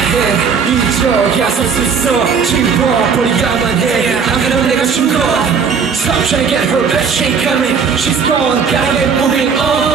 나해 이쪽 야성스서 진보 버리야만해 안 그럼 내가 죽어 Stop trying to get her back, she coming. She's gone, gotta get moving on.